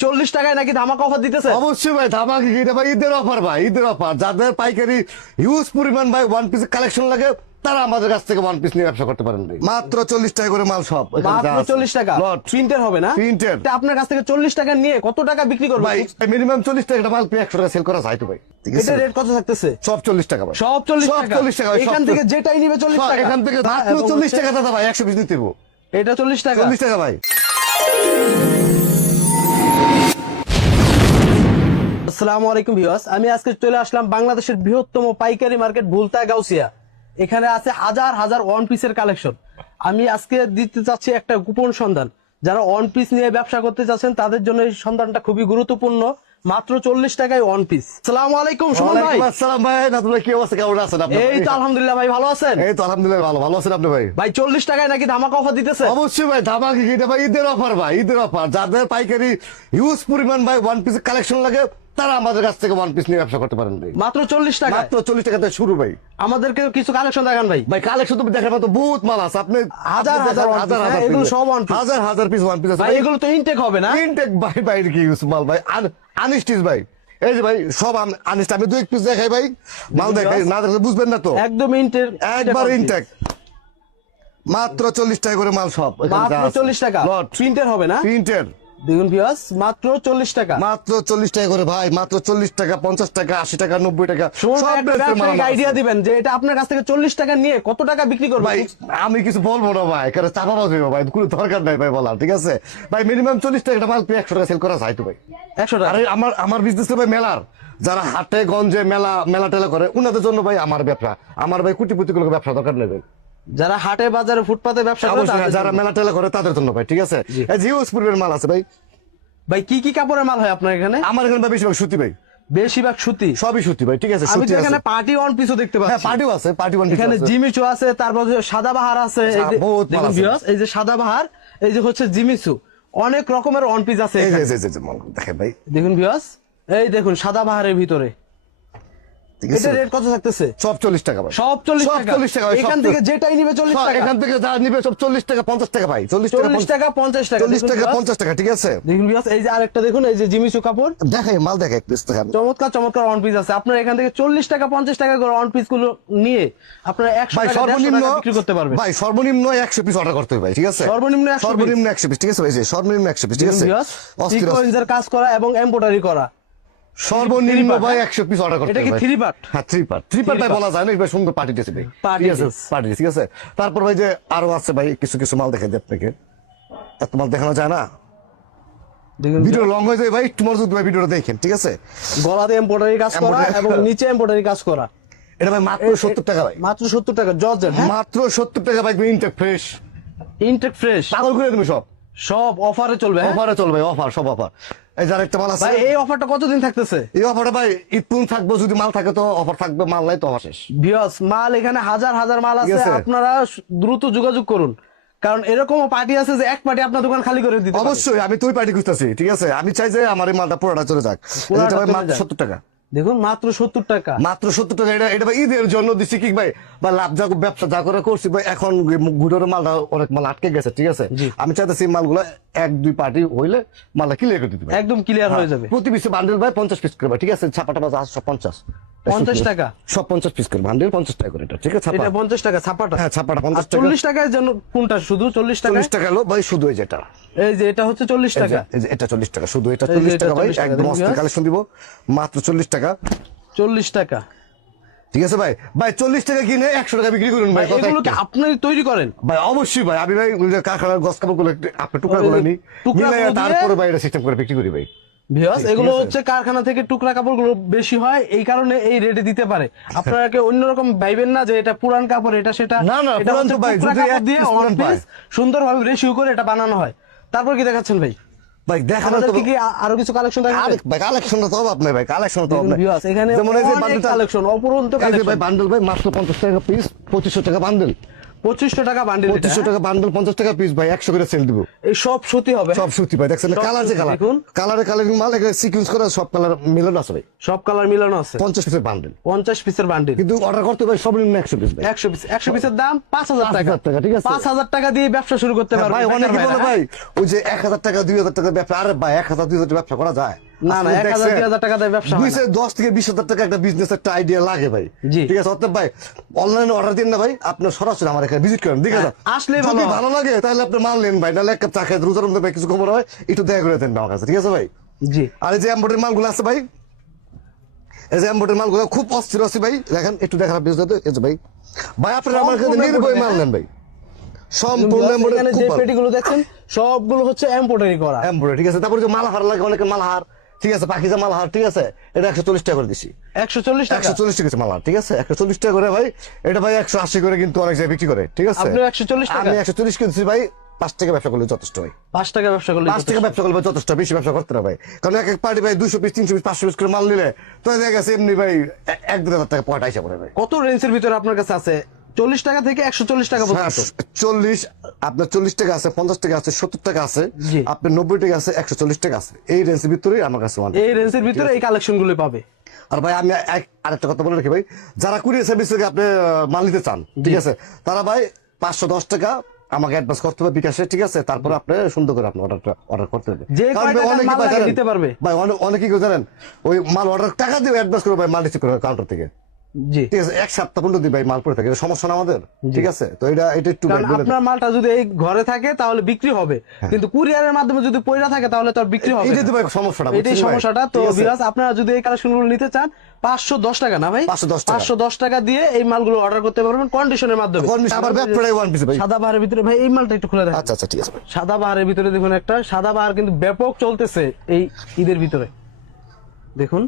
40 টাকায় নাকি ধামাকা অফার দিতেছে? অবশ্যই ভাই, ধামাকা কি এটা ভাই? ঈদের অফার ভাই, ঈদের অফার। যাদের পাইকারি হিউজ পরিমাণ ভাই ওয়ান পিস কালেকশন লাগে তারা আমাদের কাছ থেকে ওয়ান পিস নিয়ে ব্যবসা করতে পারেন ভাই। মাত্র 40 টাকা করে মাল সব। মাত্র 40 টাকা প্রিন্টের হবে না? প্রিন্টের। তা আপনার কাছ থেকে 40 টাকা নিয়ে কত টাকা বিক্রি করবেন ভাই? মিনিমাম 40 টাকা মাল 100 টাকা সেল করা যায় তো ভাই। ঠিক আছে, এটা রেট কত থাকতেছে? সব 40 টাকা ভাই। সব 40 টাকা। 40 টাকা ভাই। এখান থেকে যেটাই নিবে 40 টাকা। এখান থেকে মাত্র 40 টাকা দাদা ভাই, 100 পিস নিতে দেবো। এটা 40 টাকা। 40 টাকা ভাই। আসসালামু আলাইকুম ভিউয়ার্স, আমি আজকে চলে আসলাম বাংলাদেশের বৃহত্তম পাইকারি মার্কেট ভুলতা গাউসিয়া। এখানে আছে হাজার হাজার ওয়ান পিসের কালেকশন। আমি আজকে দিতে চাচ্ছি একটা গোপন সন্ধান। যারা ওয়ান পিস নিয়ে ব্যবসা করতে চাচ্ছেন তাদের জন্য এই সন্ধানটা খুবই গুরুত্বপূর্ণ। মাত্র 40 টাকায় ওয়ান পিস। আসসালামু আলাইকুম সুমন ভাই। ওয়ালাইকুম আসসালাম ভাই। নাজমুল ভাই, কি অবস্থা? কেমন আছেন আপনি? এই তো আলহামদুলিল্লাহ ভাই, ভালো আছেন? এই তো আলহামদুলিল্লাহ ভালো। ভালো আছেন আপনি ভাই? ভাই 40 টাকায় নাকি ধামাকা অফার দিতেছে? অবশ্যই ভাই, ধামাকা কি এটা ভাই? ঈদের অফার ভাই, ঈদের অফার। যাদের পাইকারি হিউজ পরিমাণ ভাই ওয়ান পিস কালেকশন লাগে তারা আমাদের কাছ থেকে ওয়ান পিস নিয়ে ব্যবসা করতে পারেন ভাই। মাত্র 40 টাকা। মাত্র 40 টাকা থেকে শুরু ভাই। আমাদেরকে কিছু কালেকশন দেখান ভাই। ভাই কালেকশন তো দেখার মতো বহুত মাল আছে। আপনি হাজার হাজার এগুলো সব ওয়ান পিস। হাজার হাজার পিস ওয়ান পিস আছে ভাই। এগুলো তো ইনটেক হবে না? ইনটেক ভাই। বাইরে কি ইউজ মাল ভাই, আনস্টিচ ভাই। এই যে ভাই সব আনস্টিচ। আমি 2 পিস দেখাই ভাই, মাল দেখাই, না দেখলে বুঝবেন না তো। একদম ইনটেক, একবার ইনটেক। মাত্র 40 টাকা করে মাল সব। মাত্র 40 টাকা প্রিন্টের হবে না? প্রিন্টের। দেখুন ভিউয়ার্স, মাত্র 40 টাকা। মাত্র 40 টাকা করে ভাই। মাত্র 40 টাকা, 50 টাকা, 80 টাকা, 90 টাকা। সব আইডিয়া দিবেন যে এটা আপনার কাছ থেকে 40 টাকা নিয়ে কত টাকা বিক্রি করবে ভাই? আমি কিছু বলবো না ভাই, কারণ চাপাবাজ হইব ভাই, কোনো দরকার নাই ভাই বলার। ঠিক আছে ভাই, মিনিমাম 40 টাকা মাল 100 টাকা সেল করা যায় তো ভাই। 100 টাকা। আরে আমার বিজনেস ভাই মেলার, যারা হাটে গঞ্জে মেলা টেলা করে উনাদের জন্য ভাই আমার ব্যবসা। আমার ভাই কোটিপতি গুলো ব্যবসা দরকার নেই ভাই। যারা হাটে বাজারে ফুটপাতে ব্যবসা করে যারা মেলা টেলা করে তাদের জন্য ভাই। ঠিক আছে, এই যে হিউজ পরিমাণ মাল আছে ভাই। ভাই কি কি কাপড়ের মাল হয় আপনার এখানে? আমার এখানে ভাই বেশিরভাগ সুতি ভাই। বেশিরভাগ সুতি? সবই সুতি ভাই। ঠিক আছে, আমি সুতি তো আছে। এখানে পার্টি ওয়ান পিসও দেখতে পাচ্ছি। হ্যাঁ, পার্টিও আছে, পার্টি ওয়ান পিস এখানে আছে। জিমিচু আছে, তারপর সাদাবাহার আছে। এই যে বহুত মাল দেখুন আছে। ভিউয়ার্স, এই যে সাদাবাহার, এই যে হচ্ছে জিমিচু, অনেক রকমের ওয়ান পিস আছে এই এখানে। যে মাল দেখেন ভাই। দেখুন ভিউয়ার্স, এই দেখুন সাদাবাহারের ভিতরে। ঠিক এটা আছে, রেট কত থাকতেছে? সব 40 টাকা ভাই। সব 40 সব টাকা। 40 টাকা ভাই। এখান থেকে যেটাই নিবে 40 টাকা। এখান থেকে যা নিবে সব 40 টাকা, 50 টাকা ভাই। 40 টাকা, 40 টাকা 50 টাকা। 40 টাকা, 50 টাকা। ঠিক আছে, দেখুন ভিউয়ার্স, এই যে আরেকটা দেখুন, এই যে জিমিচু কাপড়। দেখাই মাল দেখাই একটু দেখেন। চমৎকার চমৎকার ওয়ান পিস আছে। আপনারা এখান থেকে 40 টাকা 50 টাকা করে ওয়ান পিস গুলো নিয়ে আপনারা 100 ভাই টাকা সর্বনিম্ন 150 টাকা বিক্রি করতে পারবেন। ভাই সর্বনিম্ন 100 পিস অর্ডার করতে হবে ভাই। ঠিক আছে, সর্বনিম্ন 100 সর্বনিম্ন 100 পিস। ঠিক আছে ভাই, সর্বনিম্ন 100 পিস। ঠিক আছে, অস্থির সিকোয়েন্সের কাজ করা এবং এমব্রয়ডারি করা। সর্বনিম্ন ভাই 100 পিস অর্ডার করতে এটা হবে কি ভাই। 3 পার্ট? হ্যাঁ, 3 পার্ট। 3 পার্ট ভাই বলা যায় না, ভাই সুন্দর পার্টি দিয়েছে ভাই। Party ঠিক আছে, dress। পার্টি। ঠিক আছে, তারপর ভাই যে আরো আছে ভাই কিছু কিছু মাল দেখাই দিই আপনাকে। এত মাল দেখানো যায় না, দেখুন ভিডিও লং হয়ে যায় ভাই। তোমার যদি ভাই ভিডিওটা দেখেন। ঠিক আছে, গলাতে এমব্রয়ডারি কাজ করা এবং নিচে এমব্রয়ডারি কাজ করা। এটা ভাই মাত্র 70 টাকা ভাই। মাত্র 70 টাকা জর্জেট। হ্যাঁ, মাত্র 70 টাকা ভাই। ইনটেক ফ্রেশ, ইনটেক ফ্রেশ, পাগল করে তুমি সব। সব অফারে চলবে। হ্যাঁ অফারে চলবে, অফার, সব অফার। এই যার একটা মাল আছে ভাই, এই অফারটা কতদিন থাকতেছে? এই অফারটা ভাই ঈদ পর্যন্ত থাকবো। যদি মাল থাকে তো অফার থাকবে, মাল নাই তো অফার শেষ। ভিউয়ার্স, মাল এখানে হাজার হাজার মাল ঠিক আছে। আছে। আপনারা দ্রুত যোগাযোগ করুন, কারণ এরকমও পার্টি আছে যে এক পার্টি আপনার দোকান খালি করে দিতে পারে। অবশ্যই আমি তুই পার্টি খুঁজতেছি। ঠিক আছে, আমি চাই যে আমার এই মালটা পুরোটা চলে যাক। পুরোটা এটা ভাই চলে মাত্র যাক। 70 টাকা। দেখুন মাত্র 70 টাকা। মাত্র 70 টাকা। এটা ভাই ঈদের জন্য দিচ্ছি কি ভাই, বা লাভ যা ব্যবসা যা করে করছি ভাই। এখন ঘুরের মালটা অনেক মাল আটকে গেছে। ঠিক আছে, আমি চাইতেছি মালগুলো 1-2 পার্টি হইলে মালটা ক্লিয়ার করে দিতে ভাই। একদম ক্লিয়ার হয়ে যাবে। প্রতি পিসে বান্ডেল ভাই 50 পিস করে ভাই। ঠিক আছে, ছাপাটা বাজা সব 50 টাকা। সব 50 পিস করে বান্ডেল 50 টাকা করে। এটা ঠিক আছে, এটা 50 টাকা ছাপাটা। হ্যাঁ, ছাপাটা 50 টাকা। 40 টাকার জন্য কোনটা? শুধু 40 টাকা। 40 টাকা হলো ভাই শুধু। এই যেটা, এই যে এটা হচ্ছে 40 টাকা। এই যে এটা 40 টাকা শুধু। এটা এই যে 40 এটা টাকা ভাই, 40 টাকা। একদম দেখুন অস্থির ভিউয়ার্স। কালেকশন দিব। মাত্র 40 টাকা। 40 টাকা। ঠিক আছে ভাই। ভাই 40 টাকা কিনে 100 টাকা বিক্রি করুন ভাই। কথা এগুলো কি একটু। আপনি তৈরি করেন? ভাই অবশ্যই ভাই, আমি ভাই ওই যে কারখানার গস কাপড় গুলো আপনি টুকরা করে নিই, টুকরাগুলো মিলাইয়া দিয়ে- তারপরে ভাই এটা সিস্টেম করে বিক্রি করি ভাই। ভিউয়ার্স, ঠিক এগুলো আছে। হচ্ছে কারখানা থেকে টুকরা কাপড়গুলো বেশি হয়, এই কারণে এই রেটে দিতে পারে। আপনারা কি অন্যরকম ভাইবেন না যে এটা পুরান কাপড়, এটা সেটা? না, না, এটা পুরান হচ্ছে তো ভাই, টুকরা যদি কাপড় এক দিয়ে piece one পুরান পায়। piece সুন্দরভাবে রেশিও করে এটা বানানো হয়। তারপর কি দেখাচ্ছেন ভাই? ভাই দেখানো আমাদের তো কি আরো কিছু কালেকশন দেখাবেন? আরে ভাই কালেকশনটা তো অভাব নাই ভাই, কালেকশন তো অভাব নাই। ভিউয়ার্স, এখানে যেমন এই যে অনেক বান্ডেলটা, কালেকশন, অপরন্ত এই যে ভাই কালেকশন। বান্ডেল ভাই মাত্র 50 টাকা পিস, 2500 টাকা বান্ডেল। 2500 টাকা বান্ডিল। 2500 টাকা বান্ডেল, 50 টাকা পিস ভাই, 100 করে সেল দিব। এই সব সুতি হবে, সব সুতি ভাই, দেখছেন কালার যে কালার, দেখুন কালারে কালারিং মাল, এখানে সিকোয়েন্স করা সব কালার মিলানো আছে ভাই, সব কালার মিলানো আছে। 50 পিসের বান্ডেল, 50 পিসের বান্ডিল, কিন্তু অর্ডার করতে ভাই সর্বনিম্ন 100 পিস ভাই। 100 পিসের দাম 5000 টাকা। 5000 টাকা, ঠিক আছে। 5000 টাকা দিয়ে ব্যবসা শুরু করতে পারবে ভাই অনেকে বলে ভাই ওই যে 1000 টাকা 2000 টাকা ব্যবসা, আরে ভাই 1000 2000 টাকা ব্যবসা করা যায় না, না, 1000 টাকা দিয়ে ব্যবসা হয় না। 10 থেকে 20,000 টাকা একটা বিজনেস, একটা আইডিয়া লাগে ভাই, জি। ঠিক আছে। অতএব ভাই অনলাইনে অর্ডার দিন না ভাই, আপনি সরাসরি আমার এখানে ভিজিট করেন, দেখে যান, আসলেই ভালো যদি হয়। ভালো লাগে তাহলে আপনি মাল নেন ভাই, নাহলে এক কাপ চা খেয়ে রোজার মধ্যে ভাই কিছু খবর হয় একটু দেখা করে দেন আমার কাছে, ঠিক আছে ভাই। জি। আর এই যে এমব্রয়ডারি মালগুলো আছে ভাই, এই যে এমব্রয়ডারি মালগুলো খুব অস্থির আছে ভাই, দেখেন একটু দেখার বিজনেস এই যে ভাই, ভাই আপনারা আমার কাছে নির্ভয় মাল নেন ভাই, সম্পূর্ণ এখানে এমব্রয়ডারি যে খুব পেটিগুলো দেখছেন সবগুলো হচ্ছে এমব্রয়ডারি করা। এমব্রয়ডারি, ঠিক আছে। তারপরে যে মালাহার লাগে অনেকের মালাহার, ঠিক আছে, পাখিজা মালাহার, ঠিক আছে, এটা 140 টাকা করে দিছি। 140 টাকা। 140 টাকা মালাহার, ঠিক আছে, 140 টাকা করে ভাই। এটা ভাই 180 করে কিন্তু অনেক জায়গায় বিক্রি করে, ঠিক আছে। আপনি 140 টাকা? আমি 140 করে দিছি ভাই, 5 টাকা ব্যবসা করলে যথেষ্ট ভাই। 5 টাকা ব্যবসা করলে 5 টাকা ব্যবসা করলে যথেষ্ট, বেশি ব্যবসা করতে না ভাই, কারণ এক এক পার্টি ভাই 200 পিস 300 পিস 500 পিস করে মাল নিলে তো দেখা গেছে এমনি ভাই 1-2 টাকা পয়সা আইসা পড়ে ভাই। কত রেঞ্জের ভিতরে আপনার কাছে আছে? 40 টাকা থেকে 140 টাকা পর্যন্ত। 40 আপনার 40 টাকা আছে, 50 টাকা আছে, 70 টাকা আছে, জি। আপনার 90 টাকা আছে, 140 টাকা আছে, এই রেঞ্জের ভিতরে আমার কাছে এই রেঞ্জের ভিতরে এই কালেকশন গুলো পাবে। আর ভাই আমি আরেকটা কথা বলে রাখি ভাই, যারা কুরিয়ার সার্ভিস থেকে আপনি মাল নিতে চান, ঠিক আছে, তারা ভাই 510 টাকা আমাকে অ্যাডভান্স করতে হবে বিকাশে, ঠিক আছে, তারপর আপনি সুন্দর করে আপনি অর্ডার করতে হবে। যে কারণ কয়টা অনেকেই মাল ভাই লাগে জানেন, দিতে পারবে। ভাই অনেকেই কেউ জানেন ওই মাল অর্ডার টাকা দিয়ে অ্যাডভান্স করে ভাই মাল রিসিভ করে কাউন্টার থেকে, জি। ঠিক আছে, 1 সপ্তাহ 15 দিন ভাই মাল পড়ে থাকে, এটা সমস্যা না আমাদের, ঠিক আছে। তো এটা একটু ভাই কারণ বলে আপনার মালটা যদি এই ঘরে থাকে তাহলে বিক্রি হবে, কিন্তু কুরিয়ারের মাধ্যমে যদি পয়সা থাকে তাহলে তো আর বিক্রি হবে এইটাই না। তো ভাই সমস্যাটা, এটাই বুঝছেন ভাই? সমস্যাটা। তো ঠিক আছে? ভিউয়ার্স, আপনারা যদি এই কালেকশনগুলো নিতে চান 510 টাকা না ভাই, 510 টাকা। 510 টাকা দিয়ে এই মালগুলো অর্ডার করতে পারবেন কন্ডিশনের মাধ্যমে। আবার ব্যাক পড়ে ওয়ান পিস ভাই। সাদা বাহারের ভিতরে ভাই এই মালটা একটু খুলে দেখেন। আচ্ছা আচ্ছা, ঠিক আছে ভাই। সাদা বাহারের ভিতরে দেখুন, একটা সাদা বাহার কিন্তু ব্যাপক চলতেছে এই ঈদের ভিতরে। দেখুন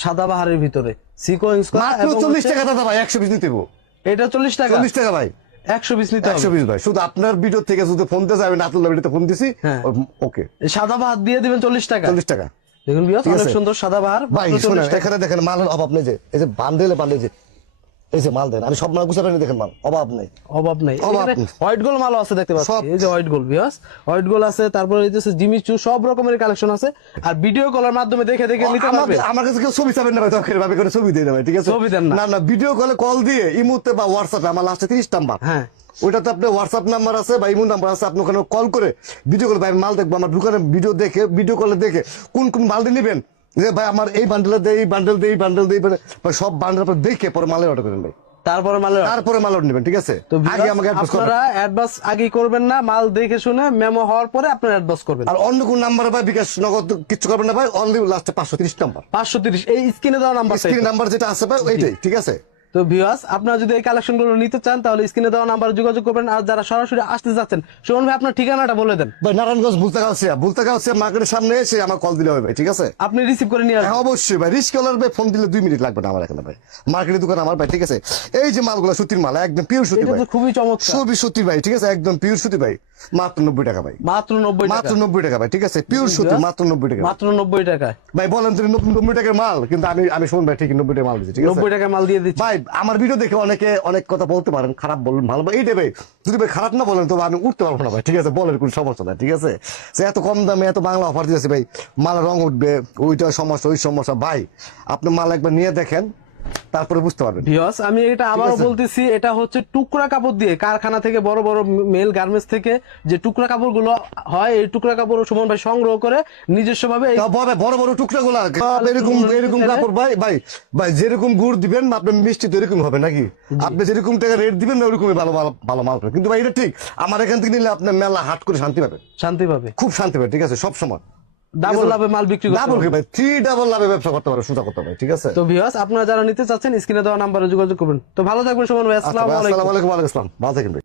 সাদা বাহারের ভিতরে সিকোয়েন্স করা মাত্র এবং 40 টাকা দাদা ভাই, 100 পিস নিতে হবে। এটা 40 টাকা। 40 টাকা ভাই, 100 পিস নিতে 100 হবে। পিস ভাই। শুধু আপনার ভিডিও থেকে যদি ফোন দিতে যাবেন, আতুল্লাহ ভিডিওতে ফোন দিছি, হ্যাঁ। ওকে, এই সাদা বাহার দিয়ে দিবেন 40 টাকা। 40 টাকা দেখুন ভিউয়ার্স, ঠিক অনেক আছে। সুন্দর সাদা বাহার ভাই। মাত্র শুনেন 40 টাকা। এখানে দেখেন মালের অভাব নেই, যে এই যে বান্ডেলে যে এই যে মাল দেন, আমি সব মাল গুছাবেন, দেখেন মাল অভাব নেই। অভাব নাই। অভাব এখানে নেই। হোয়াইট গোল মালও আছে দেখতে পাচ্ছি, সব। এই যে হোয়াইট গোল ভিউয়ার্স, হোয়াইট গোল আছে, তারপরে এই যে জিমি চু, সব রকমের কালেকশন আছে। আর ভিডিও কলের মাধ্যমে দেখে দেখে নিতে পারবে। আমার কাছে কেউ ছবি চাবেন না ভাই, তখন ভাবে করে ছবি দেয় না ভাই, ঠিক আছে। ছবি দেন না। না না, ভিডিও কলে কল দিয়ে ইমুতে বা হোয়াটসঅ্যাপে আমার লাস্টে 30 নাম্বার, হ্যাঁ। ওইটাতে আপনার হোয়াটসঅ্যাপ নাম্বার আছে বা ইমো নাম্বার আছে, আপনি ওখানে কল করে ভিডিও কলে ভাই মাল দেখবো, আমার দোকানে ভিডিও কলে দেখে কোন কোন মাল নেবেন, যে ভাই আমার এই বান্ডেলে দেই, বান্ডেল দেই, ভাই সব বান্ডেল আপনি দেখে পরে মালের অর্ডার করেন ভাই, তারপরে মালের তারপরে মাল অর্ডার নেবেন, ঠিক আছে। তো আগে আমাকে অ্যাডভান্স করবেন। আপনারা অ্যাডভান্স আগে করবেন না, মাল দেখে শুনে মেমো হওয়ার পরে আপনারা অ্যাডভান্স করবেন। আর অন্য কোন নাম্বারে ভাই বিকাশ নগদ কিছু করবেন না ভাই, অনলি লাস্টে 530 নাম্বার 530 এই স্ক্রিনে দেওয়া নাম্বার। স্ক্রিন নাম্বার যেটা আছে ভাই ওইটাই, ঠিক আছে। তো ভিউয়ার্স, আপনারা যদি এই কালেকশনগুলো নিতে চান তাহলে স্ক্রিনে দেওয়া নাম্বারে যোগাযোগ করবেন। আর যারা সরাসরি আসতে যাচ্ছেন, সুমন ভাই আপনার ঠিকানাটা বলে দেন। ভাই নারায়ণগঞ্জ বুলতাগাউসিয়া মার্কেটের সামনে এসে আমার কল দিলে হবে ভাই, ঠিক আছে। আপনি রিসিভ করে নিয়ে আসবেন। হ্যাঁ অবশ্যই ভাই, রিস্ক কলার ভাই ফোন দিলে 2 মিনিট লাগবে না আমার এখানে ভাই, মার্কেটের দোকান আমার ভাই, ঠিক আছে। এই যে মালগুলো সুতির মাল, একদম পিওর সুতি এটা ভাই, তো খুবই চমৎকার। সবই সুতি ভাই, ঠিক আছে, একদম পিওর সুতি ভাই, মাত্র 90 টাকা ভাই, মাত্র 90 টাকা। মাত্র 90 টাকা ভাই, ঠিক আছে, পিওর সুতি মাত্র 90 টাকা। মাত্র 90 টাকা ভাই বলেন তুমি 90 টাকার মাল, কিন্তু আমি শুন ভাই ঠিক 90 টাকা মাল দিচ্ছি, ঠিক আছে। 90 টাকা মাল দিয়ে দিচ্ছি ভাই আমার ভিডিও দেখে অনেকে অনেক কথা বলতে পারেন, খারাপ বলুন ভালো, এইটাই ভাই, যদি ভাই খারাপ না বলেন তবে আমি উঠতে পারবো না ভাই, ঠিক আছে, বলেন কোনো সমস্যা নাই, ঠিক আছে। সে এত কম দামে এত বাংলা অফার দিয়েছে ভাই, মালের রং উঠবে, ওইটা সমস্যা ওই সমস্যা, ভাই আপনি মাল একবার নিয়ে দেখেন তারপরে বুঝতে পারবেন। ভিউয়ার্স, আমি এটা আবারও বলতেছি, এটা হচ্ছে টুকরা কাপড় দিয়ে কারখানা থেকে বড় বড় মেল গার্মেন্টস থেকে যে টুকরা কাপড় গুলো হয়, এই টুকরা কাপড় সুমন ভাই সংগ্রহ করে নিজস্ব ভাবে বড় বড় টুকরা গুলা এরকম কাপড় ভাই ভাই ভাই যেরকম গুড় দিবেন আপনার মিষ্টি তো এরকম হবে নাকি, আপনি যেরকম টাকা রেট দিবেন না ওরকমই ভালো ভালো মাল পাবেন। কিন্তু ভাই এটা ঠিক, আমার এখান থেকে নিলে আপনার মেলা হাট করে শান্তি পাবেন, শান্তি পাবে, খুব শান্তি পাবে, ঠিক আছে, সব সময় ডাবল লাভে মাল বিক্রি করতে ডাবল পারবে। ভাই 3 ডাবল লাভে ব্যবসা করতে পারে, সোজা করতে পারে, ঠিক আছে। তো ভিউয়ার্স, আপনারা যারা নিতে চাচ্ছেন স্ক্রিনে দেওয়া নাম্বারে যোগাযোগ করবেন। তো ভালো থাকবেন সুমন ভাই, আসসালামু আলাইকুম। আসসালামু আলাইকুম, ওয়া আলাইকুম আসসালাম, ভালো থাকেন ভাই।